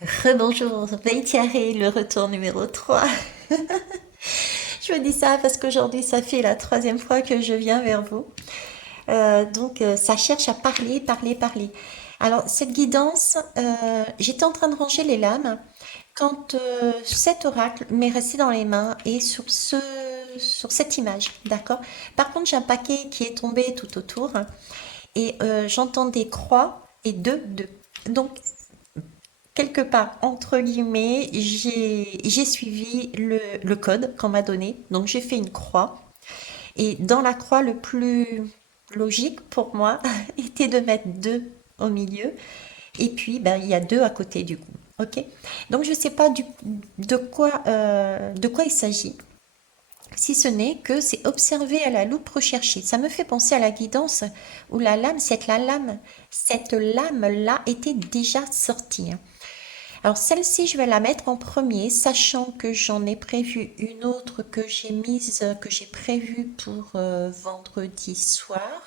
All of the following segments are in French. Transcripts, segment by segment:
Rebonjour, Tiaré, le retour numéro 3. Je vous dis ça parce qu'aujourd'hui, ça fait la troisième fois que je viens vers vous. Ça cherche à parler, parler, parler. Alors, cette guidance, j'étais en train de ranger les lames quand cet oracle m'est resté dans les mains et sur cette image, d'accord? Par contre, j'ai un paquet qui est tombé tout autour et j'entends des croix et deux. Donc, quelque part, entre guillemets, j'ai suivi le code qu'on m'a donné. Donc, j'ai fait une croix. Et dans la croix, le plus logique pour moi était de mettre deux au milieu. Et puis, ben, il y a deux à côté du coup. Ok. Donc, je ne sais pas de quoi il s'agit. Si ce n'est que c'est observé à la loupe recherchée. Ça me fait penser à la guidance où cette lame-là était déjà sortie, hein. Alors celle-ci, je vais la mettre en premier, sachant que j'en ai prévu une autre que j'ai prévue pour vendredi soir.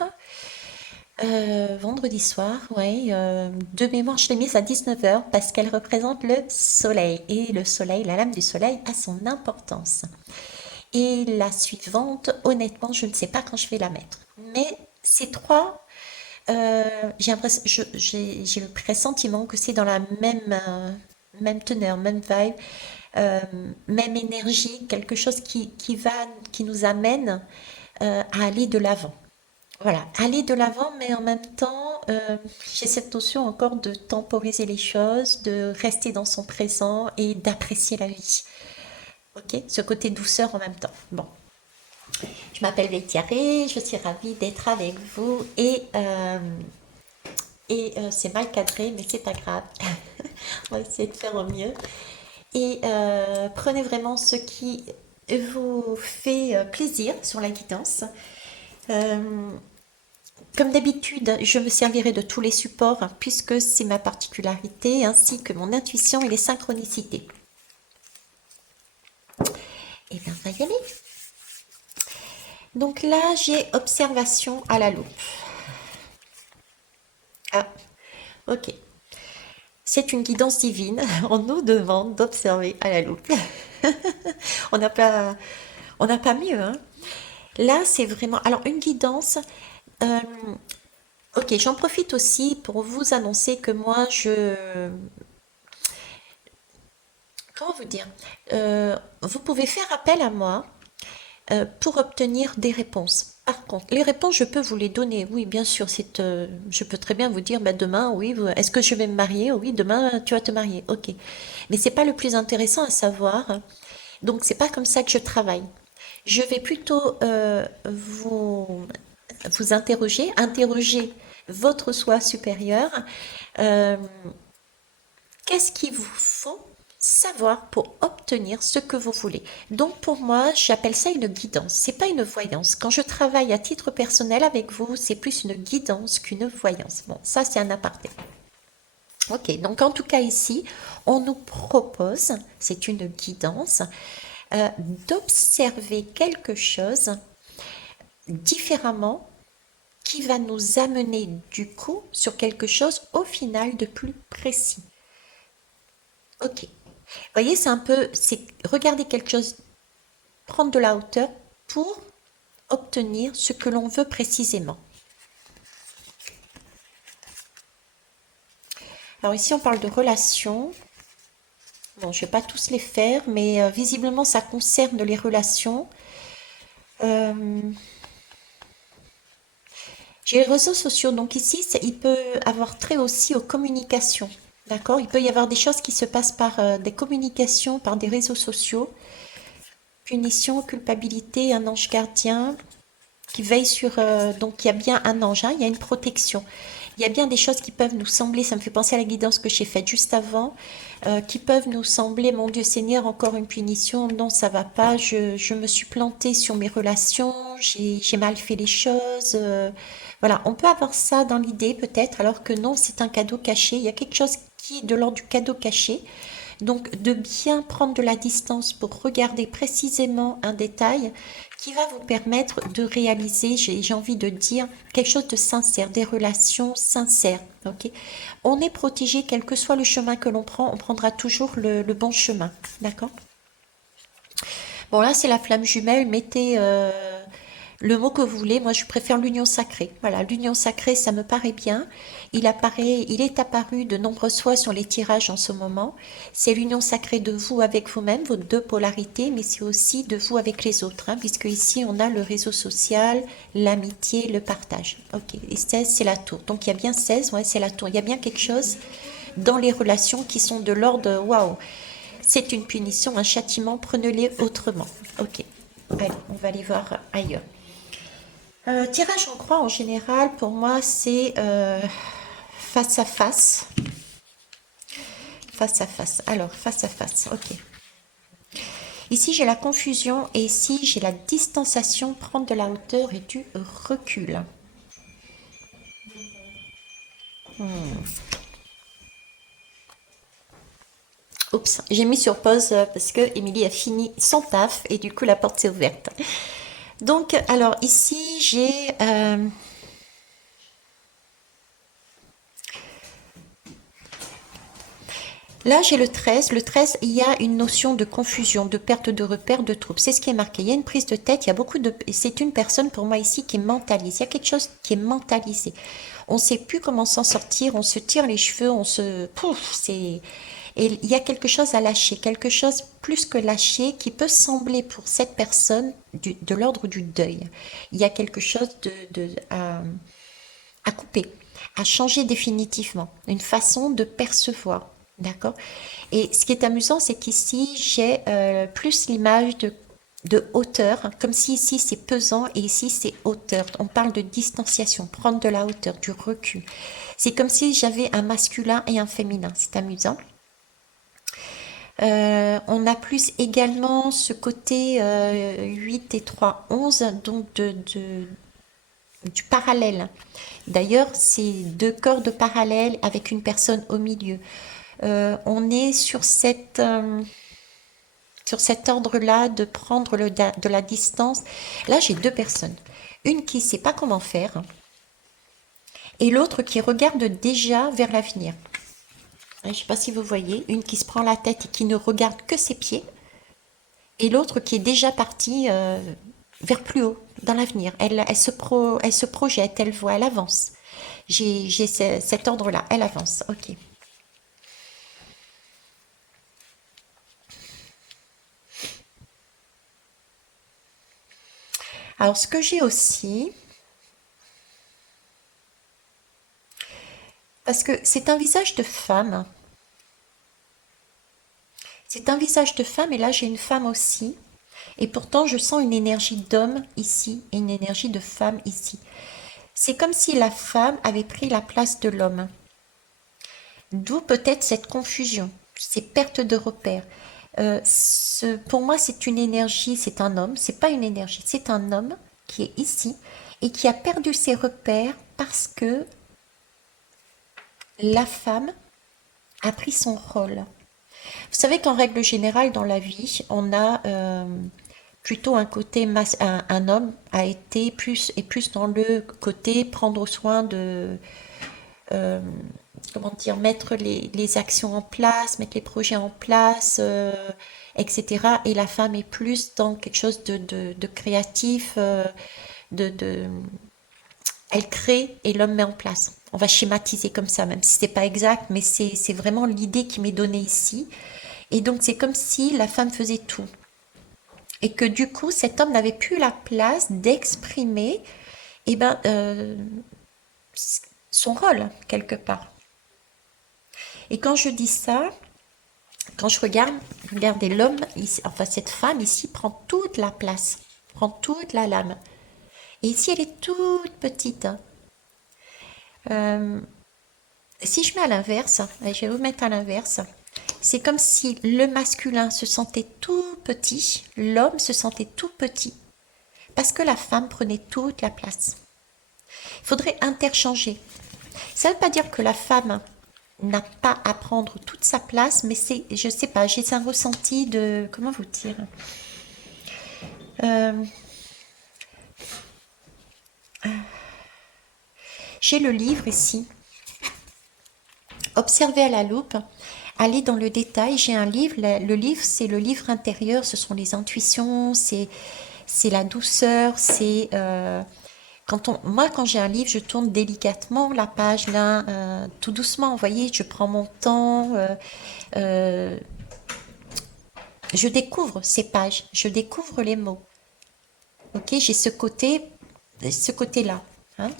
Vendredi soir, ouais. De mémoire, je l'ai mise à 19 heures parce qu'elle représente le soleil. Et le soleil, la lame du soleil a son importance. Et la suivante, honnêtement, je ne sais pas quand je vais la mettre. Mais ces trois, j'ai le pressentiment que c'est dans la même teneur, même vibe, euh, même énergie, quelque chose qui nous amène à aller de l'avant. Voilà, aller de l'avant, mais en même temps, j'ai cette notion encore de temporiser les choses, de rester dans son présent et d'apprécier la vie. Ok, ce côté douceur en même temps. Bon, je m'appelle Vétiaré, je suis ravie d'être avec vous et c'est mal cadré, mais c'est pas grave. On va essayer de faire au mieux. Et prenez vraiment ce qui vous fait plaisir sur la guidance. Euh, Comme d'habitude, je me servirai de tous les supports, hein, puisque c'est ma particularité, ainsi que mon intuition et les synchronicités. Et bien, on va y aller. Donc là, j'ai observation à la loupe. Ah, ok. C'est une guidance divine. On nous demande d'observer à la loupe. On n'a pas, on n'a pas mieux, hein. Là, c'est vraiment. Alors, une guidance. euh, ok, j'en profite aussi pour vous annoncer que moi, comment vous dire? Vous pouvez faire appel à moi pour obtenir des réponses. Par contre, les réponses, je peux vous les donner. Oui, bien sûr, je peux très bien vous dire, bah, demain, oui, est-ce que je vais me marier? Oui, demain, tu vas te marier. Ok. Mais c'est pas le plus intéressant à savoir. Donc, c'est pas comme ça que je travaille. Je vais plutôt vous interroger votre soi supérieur. Euh, Qu'est-ce qu'il vous faut savoir pour obtenir ce que vous voulez? Donc pour moi, j'appelle ça une guidance. C'est pas une voyance. Quand je travaille à titre personnel avec vous, c'est plus une guidance qu'une voyance. Bon, ça c'est un aparté. Ok, donc en tout cas ici, on nous propose, c'est une guidance, d'observer quelque chose différemment qui va nous amener du coup sur quelque chose au final de plus précis. Ok. Vous voyez, c'est regarder quelque chose, prendre de la hauteur pour obtenir ce que l'on veut précisément. Alors ici, on parle de relations. Bon, je ne vais pas tous les faire, mais visiblement, ça concerne les relations. Euh, j'ai les réseaux sociaux, donc ici, il peut avoir trait aussi aux communications. D'accord? Il peut y avoir des choses qui se passent par des communications, par des réseaux sociaux. Punition, culpabilité, un ange gardien qui veille sur... donc il y a bien un ange, hein, il y a une protection. Il y a bien des choses qui peuvent nous sembler, ça me fait penser à la guidance que j'ai faite juste avant, qui peuvent nous sembler, mon Dieu Seigneur, encore une punition, non, ça va pas, je me suis plantée sur mes relations, j'ai mal fait les choses. Voilà, on peut avoir ça dans l'idée peut-être, alors que non, c'est un cadeau caché. Il y a quelque chose qui est de l'ordre du cadeau caché. Donc de bien prendre de la distance pour regarder précisément un détail qui va vous permettre de réaliser, j'ai envie de dire, quelque chose de sincère, des relations sincères. Ok, on est protégé, quel que soit le chemin que l'on prend, on prendra toujours le bon chemin. D'accord. Bon, là, c'est la flamme jumelle. Mettez le mot que vous voulez. Moi, je préfère l'union sacrée. Voilà, l'union sacrée, ça me paraît bien. Il est apparu de nombreuses fois sur les tirages en ce moment. C'est l'union sacrée de vous avec vous-même, vos deux polarités, mais c'est aussi de vous avec les autres, hein, puisque ici, on a le réseau social, l'amitié, le partage. Ok, et 16, c'est la tour. Donc, il y a bien 16, ouais, c'est la tour. Il y a bien quelque chose dans les relations qui sont de l'ordre, waouh, c'est une punition, un châtiment, prenez-les autrement. Ok, allez, on va aller voir ailleurs. Tirage en croix en général, pour moi, c'est face à face. Face à face. Alors, face à face, ok. Ici, j'ai la confusion et ici, j'ai la distanciation, prendre de la hauteur et du recul. Oups, j'ai mis sur pause parce que Émilie a fini son taf et du coup, la porte s'est ouverte. Donc, alors ici, j'ai... là, j'ai le 13. Le 13, il y a une notion de confusion, de perte de repère, de trouble. C'est ce qui est marqué. Il y a une prise de tête, il y a beaucoup de... C'est une personne, pour moi, ici, qui est mentalise. Il y a quelque chose qui est mentalisé. On ne sait plus comment s'en sortir, on se tire les cheveux, on se... Pouf, c'est... Et il y a quelque chose à lâcher, quelque chose plus que lâcher qui peut sembler pour cette personne de l'ordre du deuil. Il y a quelque chose à couper, à changer définitivement, une façon de percevoir. D'accord. Et ce qui est amusant, c'est qu'ici, j'ai plus l'image de hauteur, comme si ici c'est pesant et ici c'est hauteur. On parle de distanciation, prendre de la hauteur, du recul. C'est comme si j'avais un masculin et un féminin. C'est amusant. On a plus également ce côté 8 et 3, 11, donc du parallèle. D'ailleurs, c'est deux cordes parallèles avec une personne au milieu. On est sur cet ordre-là de prendre de la distance. Là, j'ai deux personnes. Une qui ne sait pas comment faire et l'autre qui regarde déjà vers l'avenir. Je ne sais pas si vous voyez, une qui se prend la tête et qui ne regarde que ses pieds et l'autre qui est déjà partie vers plus haut, dans l'avenir. Elle se projette, elle voit, elle avance. J'ai cet ordre-là, elle avance. Ok. Alors, ce que j'ai aussi, parce que c'est un visage de femme. C'est un visage de femme et là j'ai une femme aussi. Et pourtant je sens une énergie d'homme ici et une énergie de femme ici. C'est comme si la femme avait pris la place de l'homme. D'où peut-être cette confusion, ces pertes de repères. Pour moi c'est une énergie, c'est un homme, c'est pas une énergie, c'est un homme qui est ici et qui a perdu ses repères parce que la femme a pris son rôle. Vous savez qu'en règle générale, dans la vie, on a plutôt un côté un homme a été plus et plus dans le côté prendre soin de euh, comment dire, mettre les actions en place, mettre les projets en place, etc. Et la femme est plus dans quelque chose de créatif, de elle crée et l'homme met en place. On va schématiser comme ça, même si c'est pas exact, mais c'est vraiment l'idée qui m'est donnée ici. Et donc c'est comme si la femme faisait tout. Et que du coup, cet homme n'avait plus la place d'exprimer eh ben, son rôle, quelque part. Et quand je dis ça, quand je regarde, regardez l'homme, enfin cette femme ici prend toute la place, prend toute la lame. Et ici, elle est toute petite. Euh, si je mets à l'inverse, je vais vous mettre à l'inverse, c'est comme si le masculin se sentait tout petit, l'homme se sentait tout petit, parce que la femme prenait toute la place. Il faudrait interchanger. Ça ne veut pas dire que la femme n'a pas à prendre toute sa place, mais c'est, je sais pas, j'ai un ressenti de, comment vous dire, Euh, j'ai le livre ici, observez à la loupe, allez dans le détail, j'ai un livre, le livre c'est le livre intérieur, ce sont les intuitions, c'est la douceur, c'est moi quand j'ai un livre, je tourne délicatement la page là, tout doucement, vous voyez, je prends mon temps, euh, je découvre ces pages, je découvre les mots. Ok, j'ai ce côté-là, hein,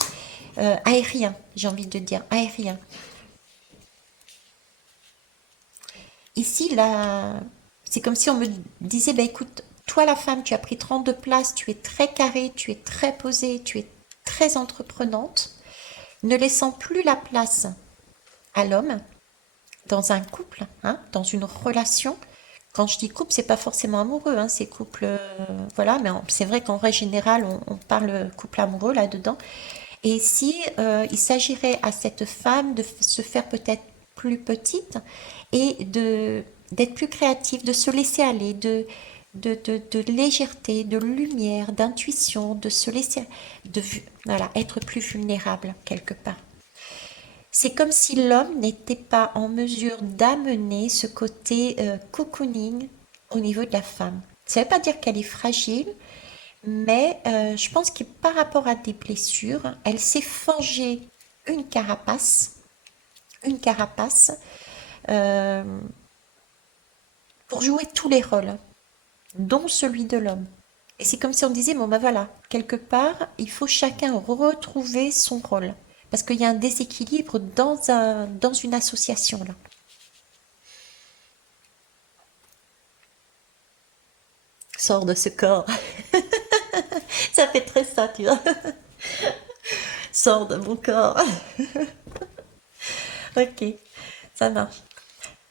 aérien, j'ai envie de dire aérien. Ici, là, c'est comme si on me disait, bah écoute, toi la femme, tu as pris 32 places, tu es très carrée, tu es très posée, tu es très entreprenante, ne laissant plus la place à l'homme dans un couple, hein, dans une relation. Quand je dis couple, c'est pas forcément amoureux, hein, c'est couple, voilà, mais c'est vrai qu'en règle générale, on parle couple amoureux là-dedans. Et si il s'agirait à cette femme de se faire peut-être plus petite et d'être plus créative, de se laisser aller, de légèreté, de lumière, d'intuition, de se laisser, voilà, être plus vulnérable quelque part. C'est comme si l'homme n'était pas en mesure d'amener ce côté cocooning au niveau de la femme. Ça ne veut pas dire qu'elle est fragile, mais je pense que par rapport à des blessures, elle s'est forgée une carapace, une carapace euh, pour jouer tous les rôles, dont celui de l'homme. Et c'est comme si on disait, bon ben voilà, quelque part, il faut chacun retrouver son rôle. Parce qu'il y a un déséquilibre dans une association là. Sors de ce corps. Ça fait très ça, tu vois. Sors de mon corps. Ok, ça marche.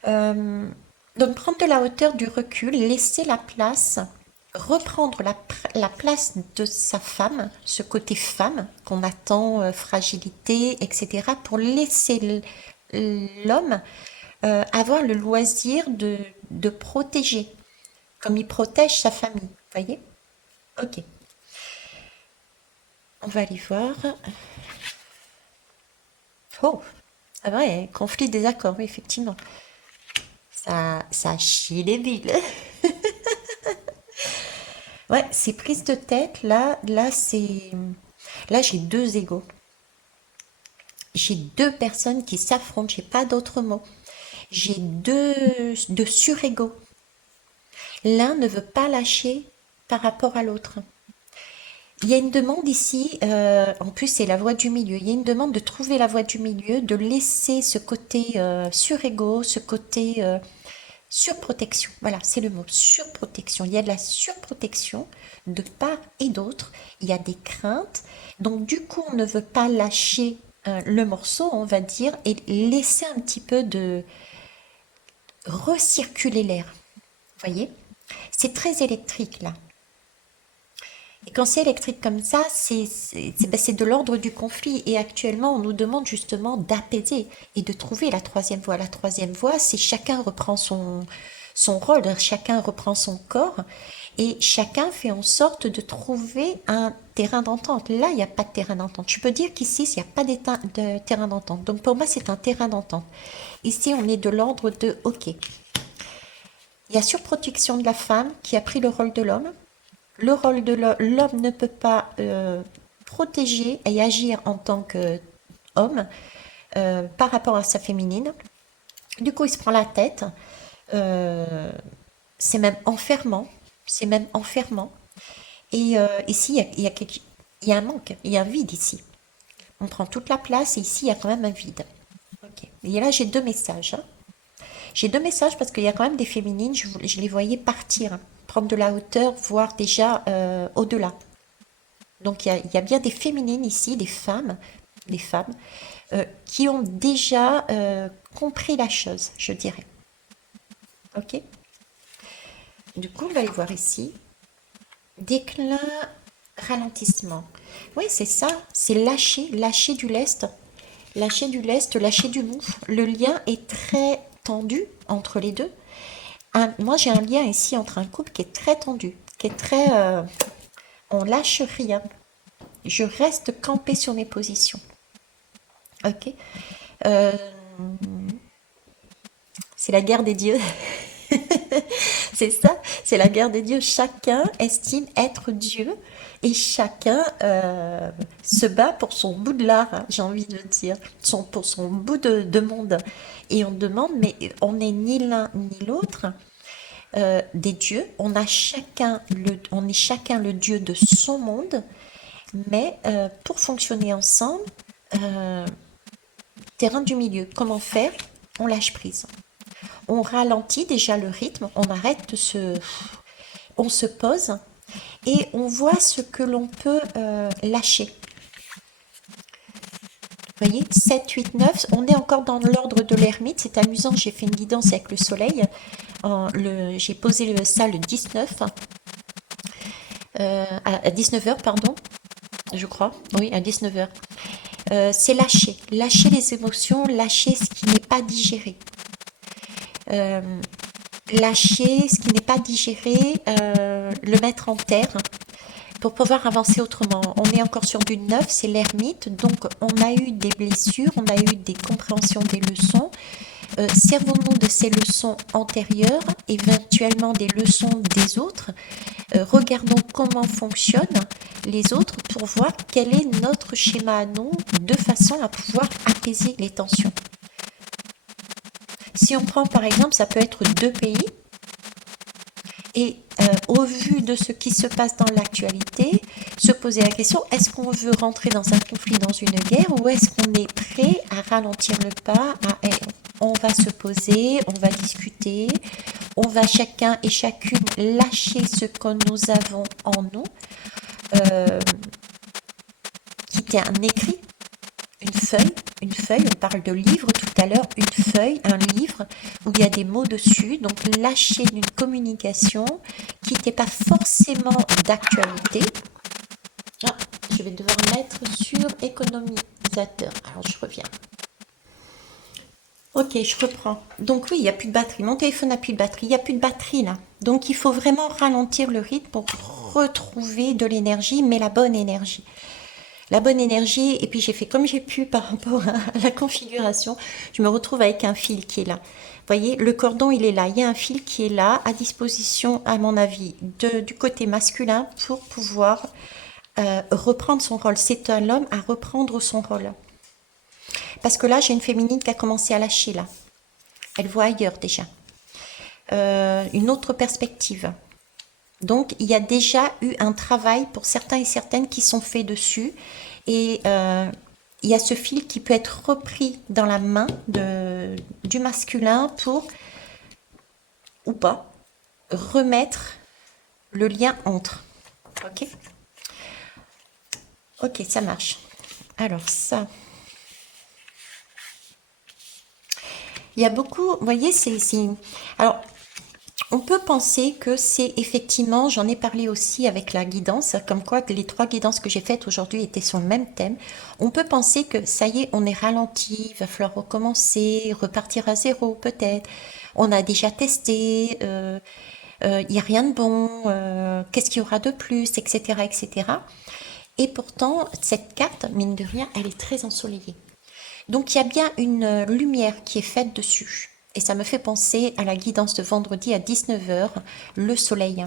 Euh, donc prendre de la hauteur, du recul, laisser la place, reprendre la place de sa femme, ce côté femme qu'on attend, fragilité, etc., pour laisser l'homme avoir le loisir de protéger, comme il protège sa famille. Vous voyez? Ok, on va aller voir. Oh, ah ouais, conflit des accords, oui, effectivement. Ça chie les billes. Ouais, ces prises de tête, là, j'ai deux égos. J'ai deux personnes qui s'affrontent, j'ai pas d'autre mot. J'ai deux surégos. L'un ne veut pas lâcher par rapport à l'autre. Il y a une demande ici, en plus c'est la voie du milieu, il y a une demande de trouver la voie du milieu, de laisser ce côté surégo, ce côté surprotection. Voilà, c'est le mot, surprotection. Il y a de la surprotection de part et d'autre, il y a des craintes, donc du coup on ne veut pas lâcher le morceau, on va dire, et laisser un petit peu de recirculer l'air. Vous voyez? C'est très électrique là. Et quand c'est électrique comme ça, c'est de l'ordre du conflit. Et actuellement, on nous demande justement d'apaiser et de trouver la troisième voie. La troisième voie, c'est chacun reprend son rôle, chacun reprend son corps et chacun fait en sorte de trouver un terrain d'entente. Là, il n'y a pas de terrain d'entente. Je peux dire qu'ici, il n'y a pas de terrain d'entente. Donc pour moi, c'est un terrain d'entente. Ici, on est de l'ordre de OK. Il y a surprotection de la femme qui a pris le rôle de l'homme. Le rôle de l'homme ne peut pas protéger et agir en tant qu'homme par rapport à sa féminine. Du coup, il se prend la tête. Euh, c'est même enfermant. C'est même enfermant. Et ici, il y a un manque, il y a un vide ici. On prend toute la place et ici, il y a quand même un vide. Ok. Et là, j'ai deux messages, hein. J'ai deux messages parce qu'il y a quand même des féminines, je les voyais partir, hein, prendre de la hauteur, voire déjà au-delà. Donc il y a bien des féminines ici, des femmes qui ont déjà compris la chose, je dirais. Ok. Du coup, on va aller voir ici. Déclin, ralentissement. Oui, c'est ça, c'est lâcher, lâcher du lest Lâcher du lest, lâcher du loup. Le lien est très tendu entre les deux. Moi, j'ai un lien ici entre un couple qui est très tendu, qui est très... on lâche rien. Je reste campée sur mes positions. Ok. Euh, c'est la guerre des dieux. C'est ça, c'est la guerre des dieux. Chacun estime être Dieu et chacun se bat pour son bout de l'art, hein, j'ai envie de dire, pour son bout de monde. Et on demande, mais on n'est ni l'un ni l'autre des dieux. On est chacun le dieu de son monde, mais pour fonctionner ensemble, euh, terrain du milieu, comment faire? On lâche prise. On ralentit déjà le rythme, on arrête on se pose et on voit ce que l'on peut lâcher. Vous voyez, 7, 8, 9, on est encore dans l'ordre de l'ermite, c'est amusant, j'ai fait une guidance avec le soleil, j'ai posé ça le 19, à 19h, pardon, je crois, oui, à 19h. C'est lâcher les émotions, lâcher ce qui n'est pas digéré. Euh, Lâcher ce qui n'est pas digéré, le mettre en terre pour pouvoir avancer autrement. On est encore sur du neuf, c'est l'ermite, donc on a eu des blessures, on a eu des compréhensions des leçons. Servons-nous de ces leçons antérieures, éventuellement des leçons des autres. Regardons comment fonctionnent les autres pour voir quel est notre schéma à nous, de façon à pouvoir apaiser les tensions. Si on prend par exemple, ça peut être deux pays, et au vu de ce qui se passe dans l'actualité, se poser la question, est-ce qu'on veut rentrer dans un conflit, dans une guerre, ou est-ce qu'on est prêt à ralentir le pas, on va se poser, on va discuter, on va chacun et chacune lâcher ce que nous avons en nous, quitter un écrit, une feuille, on parle de livre tout à l'heure, une feuille, un livre où il y a des mots dessus, donc lâcher d'une communication qui n'était pas forcément d'actualité. Ah, je vais devoir mettre sur économisateur, alors je reviens. Ok, je reprends. Donc oui, il n'y a plus de batterie, mon téléphone n'a plus de batterie, il n'y a plus de batterie là. Donc il faut vraiment ralentir le rythme pour retrouver de l'énergie, mais la bonne énergie. La bonne énergie, et puis j'ai fait comme j'ai pu par rapport à la configuration, je me retrouve avec un fil qui est là. Vous voyez, le cordon il est là, il y a un fil qui est là, à disposition à mon avis du côté masculin pour pouvoir reprendre son rôle. C'est à l'homme à reprendre son rôle. Parce que là j'ai une féminine qui a commencé à lâcher là. Elle voit ailleurs déjà. Une autre perspective. Donc, il y a déjà eu un travail pour certains et certaines qui sont faits dessus. Et il y a ce fil qui peut être repris dans la main du masculin pour, ou pas, remettre le lien entre. Ok? Ok, ça marche. Alors, ça. Il y a beaucoup, vous voyez, alors, on peut penser que c'est effectivement, j'en ai parlé aussi avec la guidance, comme quoi les 3 guidances que j'ai faites aujourd'hui étaient sur le même thème. On peut penser que ça y est, on est ralenti, il va falloir recommencer, repartir à zéro peut-être. On a déjà testé, il n'y a rien de bon, qu'est-ce qu'il y aura de plus, etc., etc. Et pourtant, cette carte, mine de rien, elle est très ensoleillée. Donc il y a bien une lumière qui est faite dessus. Et ça me fait penser à la guidance de vendredi à 19h, le soleil,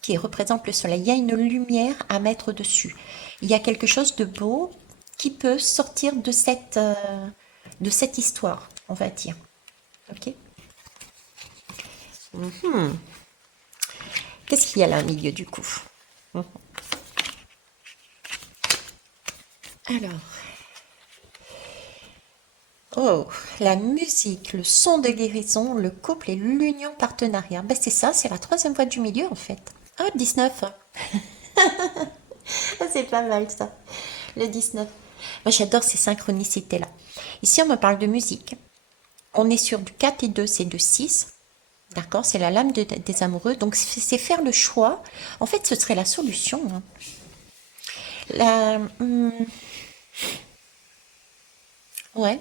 qui représente le soleil. Il y a une lumière à mettre dessus. Il y a quelque chose de beau qui peut sortir de cette histoire, on va dire. Ok. Qu'est-ce qu'il y a là au milieu du coup? Alors. Oh, la musique, le son de guérison, le couple et l'union partenariat. Ben c'est ça, c'est la 3e voie du milieu en fait. Ah, 19. C'est pas mal ça, le 19. Moi j'adore ces synchronicités-là. Ici on me parle de musique. On est sur du 4 et 2, c'est de 6. D'accord, c'est la lame des amoureux. Donc c'est faire le choix. En fait, ce serait la solution. Hein. La, Ouais.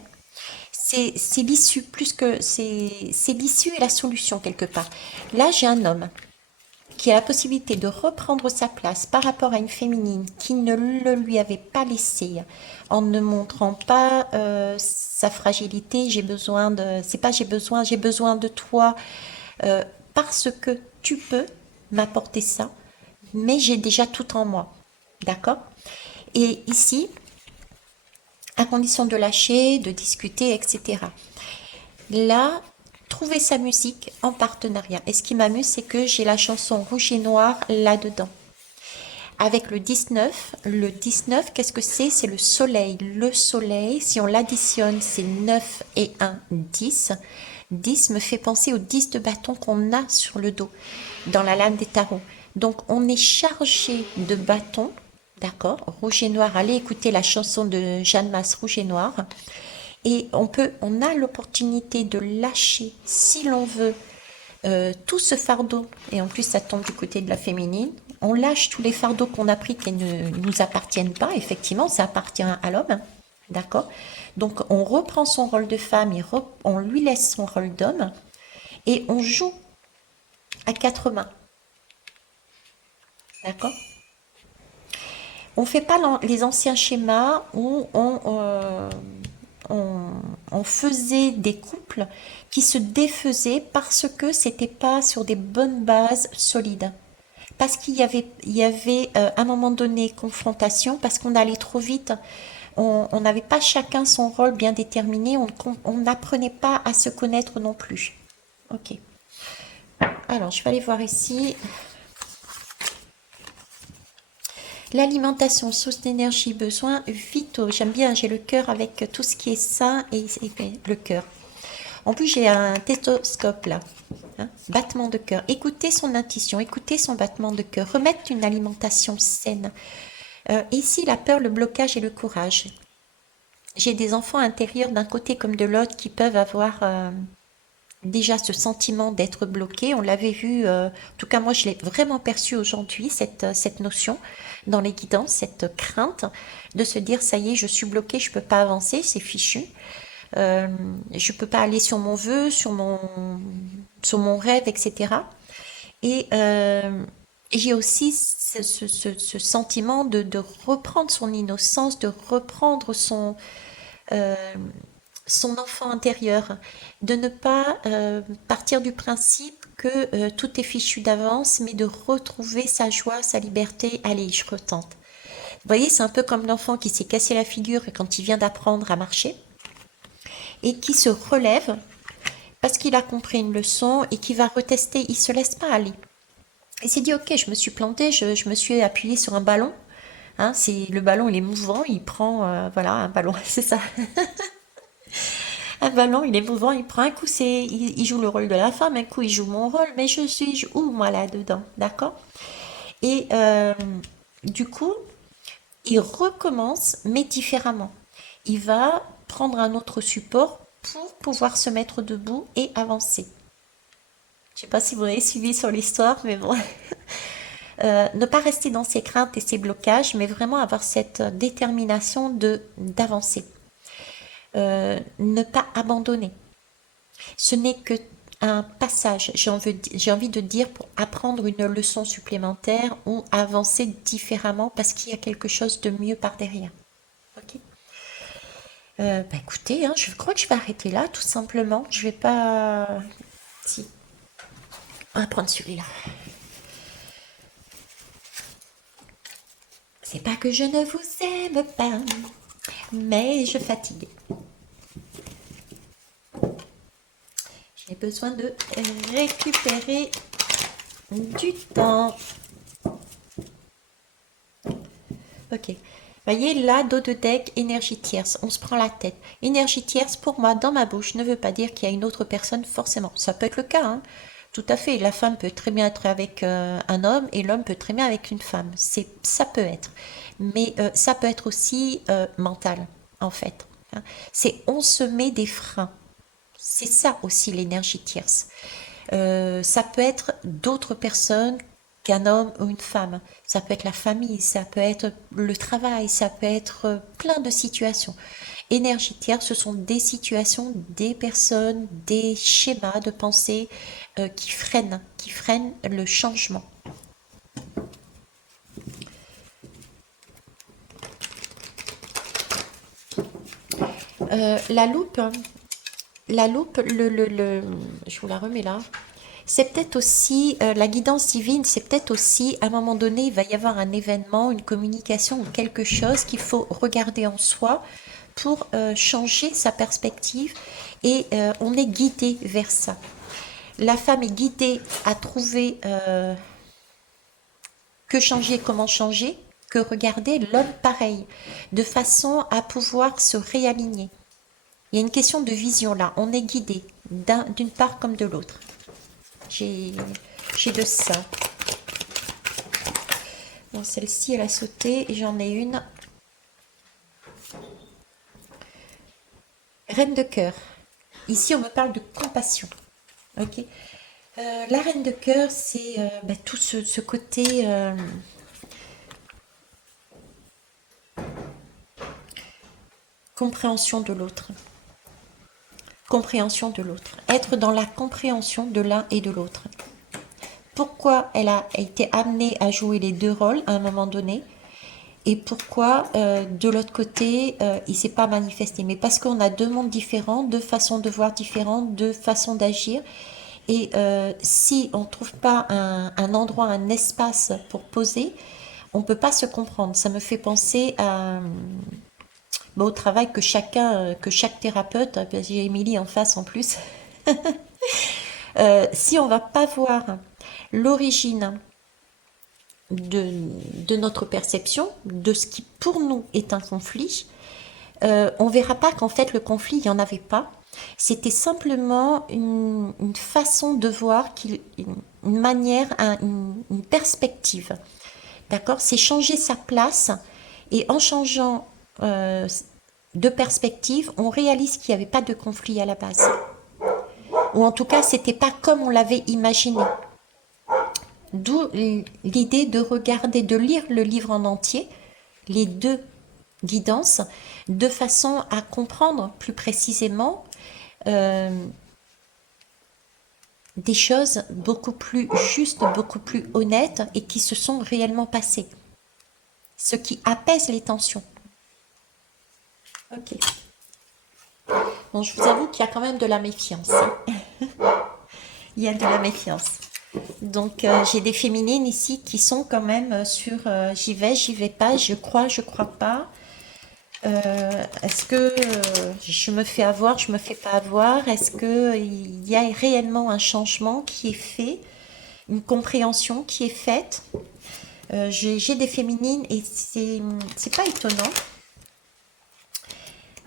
C'est l'issue, plus que c'est l'issue et la solution quelque part. Là, j'ai un homme qui a la possibilité de reprendre sa place par rapport à une féminine qui ne le lui avait pas laissé en ne montrant pas sa fragilité. J'ai besoin de, c'est pas j'ai besoin de toi euh, parce que tu peux m'apporter ça, mais j'ai déjà tout en moi. D'accord? Et ici, à condition de lâcher, de discuter, etc. Là, trouver sa musique en partenariat. Et ce qui m'amuse, c'est que j'ai la chanson Rouge et Noir là-dedans. Avec le 19, qu'est-ce que c'est? C'est le soleil. Le soleil, si on l'additionne, c'est 9 et 1, 10. 10 me fait penser aux 10 de bâton qu'on a sur le dos, dans la lame des tarots. Donc, on est chargé de bâtons, d'accord? Rouge et Noir, allez écouter la chanson de Jeanne Masse, Rouge et Noir. Et on a l'opportunité de lâcher, si l'on veut, tout ce fardeau, et en plus ça tombe du côté de la féminine, on lâche tous les fardeaux qu'on a pris qui ne nous appartiennent pas, effectivement, ça appartient à l'homme, hein, d'accord? Donc on reprend son rôle de femme et on lui laisse son rôle d'homme, et on joue à quatre mains, d'accord? On ne fait pas les anciens schémas où on, on faisait des couples qui se défaisaient parce que c'était pas sur des bonnes bases solides. Parce il y avait à un moment donné confrontation, parce qu'on allait trop vite, on n'avait pas chacun son rôle bien déterminé, on n'apprenait pas à se connaître non plus. Ok. Alors, je vais aller voir ici. L'alimentation, source d'énergie, besoins vitaux. J'aime bien, j'ai le cœur avec tout ce qui est sain et le cœur. En plus, j'ai un stéthoscope là. Hein, battement de cœur. Écoutez son intuition, écoutez son battement de cœur. Remettre une alimentation saine. Ici, la peur, le blocage et le courage. J'ai des enfants intérieurs d'un côté comme de l'autre qui peuvent avoir déjà ce sentiment d'être bloqué. On l'avait vu, en tout cas moi je l'ai vraiment perçu aujourd'hui, cette notion dans les guidances, cette crainte de se dire ça y est, je suis bloqué, je ne peux pas avancer, c'est fichu. Je ne peux pas aller sur mon vœu, sur mon rêve, etc. Et j'ai aussi ce sentiment de reprendre son innocence, de reprendre euh, son enfant intérieur, de ne pas partir du principe que tout est fichu d'avance, mais de retrouver sa joie, sa liberté. Allez, je retente. Vous voyez, c'est un peu comme l'enfant qui s'est cassé la figure quand il vient d'apprendre à marcher et qui se relève parce qu'il a compris une leçon et qui va retester. Il se laisse pas aller. Il s'est dit, ok, je me suis planté, je me suis appuyé sur un ballon. Hein, le ballon, il est mouvant, il prend, voilà, un ballon, c'est ça. Un ballon, il est mouvant, il prend un coup, il joue le rôle de la femme, un coup, il joue mon rôle, mais je suis où, moi, là-dedans, d'accord? Et du coup, il recommence, mais différemment. Il va prendre un autre support pour pouvoir se mettre debout et avancer. Je ne sais pas si vous avez suivi sur l'histoire, mais bon. Ne pas rester dans ses craintes et ses blocages, mais vraiment avoir cette détermination d'avancer. Ne pas abandonner. Ce n'est que un passage, j'ai envie de dire, pour apprendre une leçon supplémentaire ou avancer différemment parce qu'il y a quelque chose de mieux par derrière. Ok. Bah écoutez, hein, je crois que je vais arrêter là, tout simplement. Je vais pas... Si. On va prendre celui-là. C'est pas que je ne vous aime pas, mais je fatigue. J'ai besoin de récupérer du temps. Ok. Voyez là, dos de deck, énergie tierce. On se prend la tête. Énergie tierce, pour moi, dans ma bouche, ne veut pas dire qu'il y a une autre personne forcément. Ça peut être le cas, hein. Tout à fait. La femme peut très bien être avec un homme et l'homme peut très bien avec une femme. Ça peut être. Mais ça peut être aussi mental, en fait. Hein. On se met des freins. C'est ça aussi l'énergie tierce. Ça peut être d'autres personnes qu'un homme ou une femme. Ça peut être la famille, ça peut être le travail, ça peut être plein de situations. énergétiques, ce sont des situations, des personnes, des schémas de pensée qui freinent le changement. La loupe, je vous la remets là. C'est peut-être aussi la guidance divine, c'est peut-être aussi à un moment donné, il va y avoir un événement, une communication ou quelque chose qu'il faut regarder en soi pour changer sa perspective et on est guidé vers ça. La femme est guidée à trouver que changer, comment changer, que regarder l'homme pareil, de façon à pouvoir se réaligner. Il y a une question de vision là, on est guidé d'une part comme de l'autre. J'ai de ça. Bon, celle-ci, elle a sauté et j'en ai une. Reine de cœur. Ici, on me parle de compassion. Ok. La reine de cœur, c'est tout ce côté compréhension de l'autre. Compréhension de l'autre. Être dans la compréhension de l'un et de l'autre. Pourquoi elle a été amenée à jouer les deux rôles à un moment donné et pourquoi de l'autre côté il ne s'est pas manifesté. Mais parce qu'on a deux mondes différents, deux façons de voir différentes, deux façons d'agir. Et si on ne trouve pas un endroit, un espace pour poser, on ne peut pas se comprendre. Ça me fait penser au travail que chaque thérapeute, j'ai Émilie en face en plus, si on ne va pas voir l'origine de notre perception, de ce qui pour nous est un conflit, on verra pas qu'en fait le conflit, il n'y en avait pas. C'était simplement une façon de voir, une manière, une perspective. D'accord? C'est changer sa place et en changeant de perspective, on réalise qu'il n'y avait pas de conflit à la base. Ou en tout cas, c'était pas comme on l'avait imaginé. D'où l'idée de regarder, de lire le livre en entier, les deux guidances, de façon à comprendre plus précisément des choses beaucoup plus justes, beaucoup plus honnêtes et qui se sont réellement passées. Ce qui apaise les tensions. Ok. Bon, je vous avoue qu'il y a quand même de la méfiance. Il y a de la méfiance. Donc, j'ai des féminines ici qui sont quand même sur j'y vais pas, je crois pas. Est-ce que je me fais avoir, je me fais pas avoir? Est-ce qu'il y a réellement un changement qui est fait, une compréhension qui est faite? J'ai des féminines et c'est pas étonnant.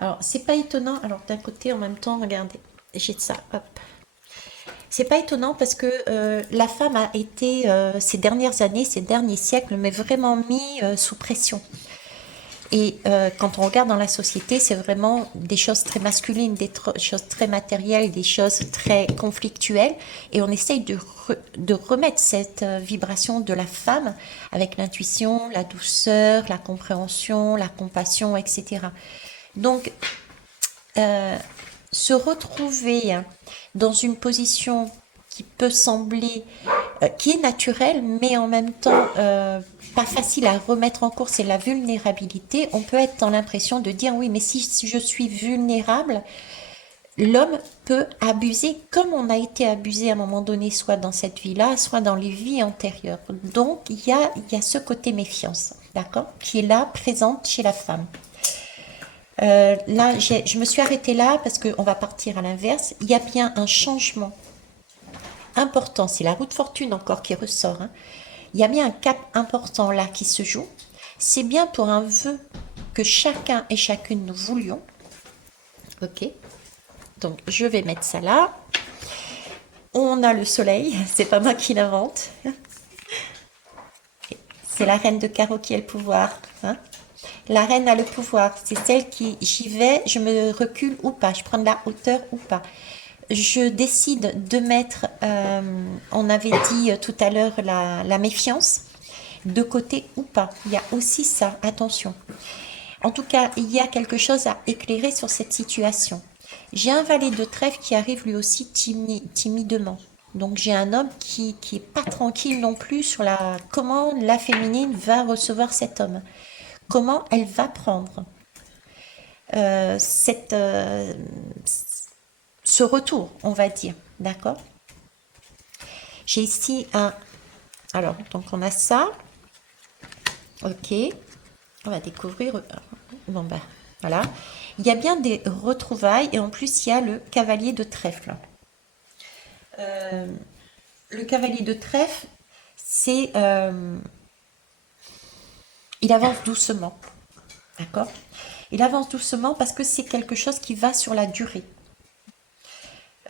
Alors, c'est pas étonnant. Alors, d'un côté, en même temps, regardez, j'ai de ça, hop. C'est pas étonnant parce que la femme a été, ces dernières années, ces derniers siècles, mais vraiment mis sous pression. Et quand on regarde dans la société, c'est vraiment des choses très masculines, des choses très matérielles, des choses très conflictuelles. Et on essaye de remettre cette vibration de la femme avec l'intuition, la douceur, la compréhension, la compassion, etc. Donc, se retrouver dans une position qui peut sembler, qui est naturelle, mais en même temps pas facile à remettre en cours, c'est la vulnérabilité. On peut être dans l'impression de dire oui, mais si je suis vulnérable, l'homme peut abuser comme on a été abusé à un moment donné, soit dans cette vie-là, soit dans les vies antérieures. Donc il y a ce côté méfiance, d'accord, qui est là, présente chez la femme. Là, je me suis arrêtée là parce qu'on va partir à l'inverse. Il y a bien un changement important, c'est la roue de fortune encore qui ressort. Hein. Il y a bien un cap important là qui se joue. C'est bien pour un vœu que chacun et chacune nous voulions. Ok. Donc, je vais mettre ça là. On a le soleil, c'est pas moi qui l'invente. C'est la reine de carreau qui a le pouvoir. Hein. La reine a le pouvoir. C'est celle qui, j'y vais, je me recule ou pas, je prends de la hauteur ou pas. Je décide de mettre, on avait dit tout à l'heure, la méfiance de côté ou pas. Il y a aussi ça, attention. En tout cas, il y a quelque chose à éclairer sur cette situation. J'ai un valet de trèfle qui arrive lui aussi timidement. Donc j'ai un homme qui est pas tranquille non plus sur comment la féminine va recevoir cet homme. Comment elle va prendre cette, ce retour, on va dire. D'accord? J'ai ici un... Alors, donc on a ça. Ok. On va découvrir... Bon ben, voilà. Il y a bien des retrouvailles et en plus il y a le cavalier de trèfle. Le cavalier de trèfle, c'est... il avance doucement. D'accord? Il avance doucement parce que c'est quelque chose qui va sur la durée.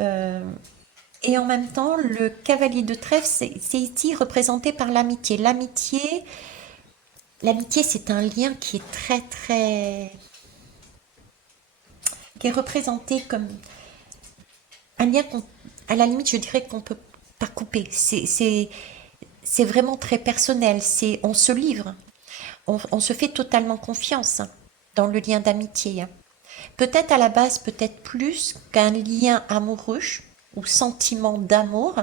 Et en même temps, le cavalier de trèfle, c'est ici représenté par l'amitié. L'amitié, c'est un lien qui est très, très... qui est représenté comme un lien à la limite, je dirais qu'on peut pas couper. C'est vraiment très personnel. On se livre. On se fait totalement confiance dans le lien d'amitié. Peut-être à la base, peut-être plus qu'un lien amoureux ou sentiment d'amour,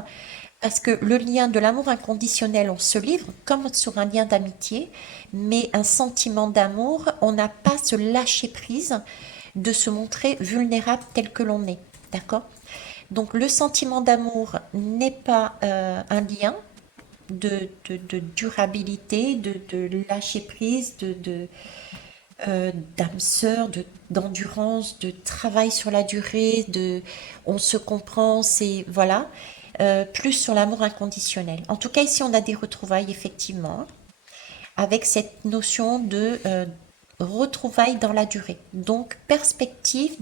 parce que le lien de l'amour inconditionnel, on se livre comme sur un lien d'amitié, mais un sentiment d'amour, on n'a pas ce lâcher prise de se montrer vulnérable tel que l'on est. D'accord? Donc le sentiment d'amour n'est pas un lien de durabilité, de lâcher prise, d'âme sœur, d'endurance, de travail sur la durée, on se comprend, c'est voilà, plus sur l'amour inconditionnel. En tout cas, ici, on a des retrouvailles, effectivement, avec cette notion de retrouvailles dans la durée. Donc, perspective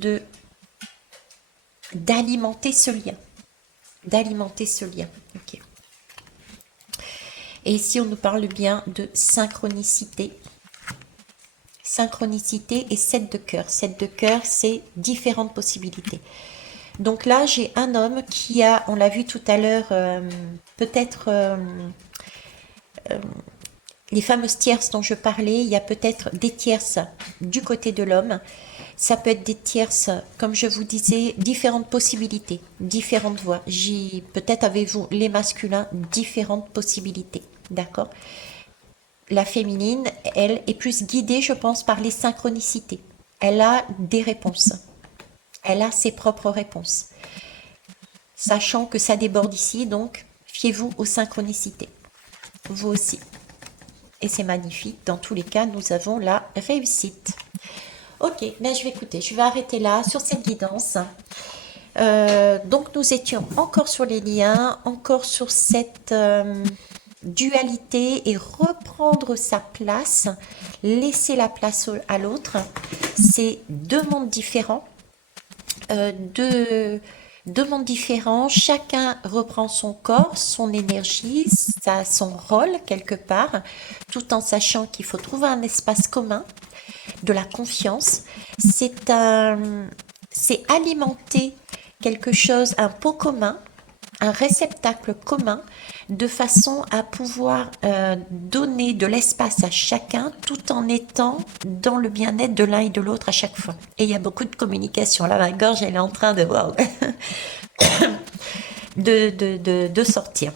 d'alimenter ce lien. D'alimenter ce lien. Ok. Et ici, on nous parle bien de synchronicité. Synchronicité et 7 de cœur. 7 de cœur, c'est différentes possibilités. Donc là, j'ai un homme qui a, on l'a vu tout à l'heure, peut-être les fameuses tierces dont je parlais, il y a peut-être des tierces du côté de l'homme. Ça peut être des tierces, comme je vous disais, différentes possibilités, différentes voies. Peut-être avez-vous les masculins, différentes possibilités. D'accord? La féminine, elle est plus guidée, je pense, par les synchronicités. Elle a des réponses. Elle a ses propres réponses. Sachant que ça déborde ici, donc fiez-vous aux synchronicités. Vous aussi. Et c'est magnifique. Dans tous les cas, nous avons la réussite. Ok, ben je vais écouter. Je vais arrêter là sur cette guidance. Donc nous étions encore sur les liens, encore sur cette dualité et reprendre sa place, laisser la place à l'autre. C'est deux mondes différents, deux mondes différents. Chacun reprend son corps, son énergie, son rôle quelque part, tout en sachant qu'il faut trouver un espace commun, de la confiance. C'est alimenter quelque chose, un pot commun, un réceptacle commun, de façon à pouvoir donner de l'espace à chacun tout en étant dans le bien-être de l'un et de l'autre à chaque fois. Et il y a beaucoup de communication. Là, ma gorge, elle est en train de, wow, de sortir.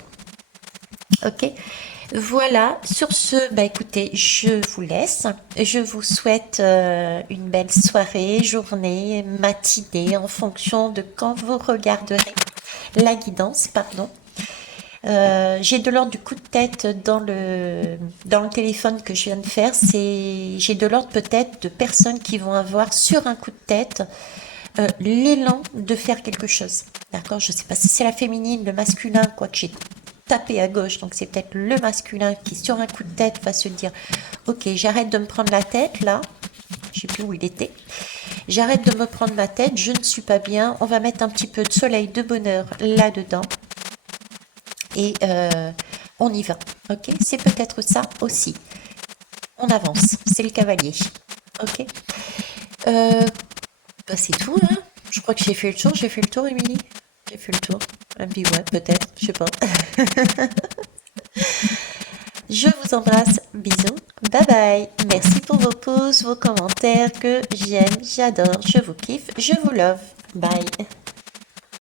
Ok. Voilà, sur ce, bah écoutez, je vous laisse. Je vous souhaite une belle soirée, journée, matinée, en fonction de quand vous regarderez la guidance, pardon. J'ai de l'ordre du coup de tête dans le téléphone que je viens de faire. J'ai de l'ordre peut-être de personnes qui vont avoir sur un coup de tête l'élan de faire quelque chose. D'accord? Je sais pas si c'est la féminine, le masculin, quoi que j'ai tapé à gauche, donc c'est peut-être le masculin qui sur un coup de tête va se dire ok, j'arrête de me prendre la tête là, je sais plus où il était, j'arrête de me prendre ma tête, je ne suis pas bien, on va mettre un petit peu de soleil, de bonheur là-dedans et on y va. Ok, c'est peut-être ça aussi. On avance, c'est le cavalier. Ok, bah c'est tout hein. Je crois que j'ai fait le tour Émilie. J'ai fait le tour. Un petit ouais, peut-être, je sais pas. Je vous embrasse, bisous, bye. Bye bye. Merci pour vos pouces, vos commentaires que j'aime, j'adore, je vous kiffe, je vous love. Bye.